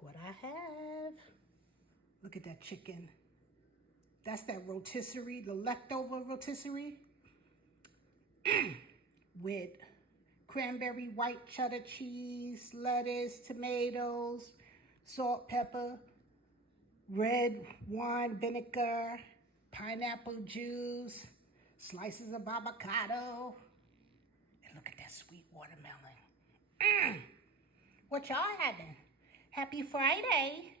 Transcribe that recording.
Look what I have. Look at that chicken. That's that rotisserie, the leftover rotisserie with cranberry white cheddar cheese, lettuce, tomatoes, salt, pepper, red wine vinegar, pineapple juice, slices of avocado, and look at that sweet watermelon. What y'all having? Happy Friday.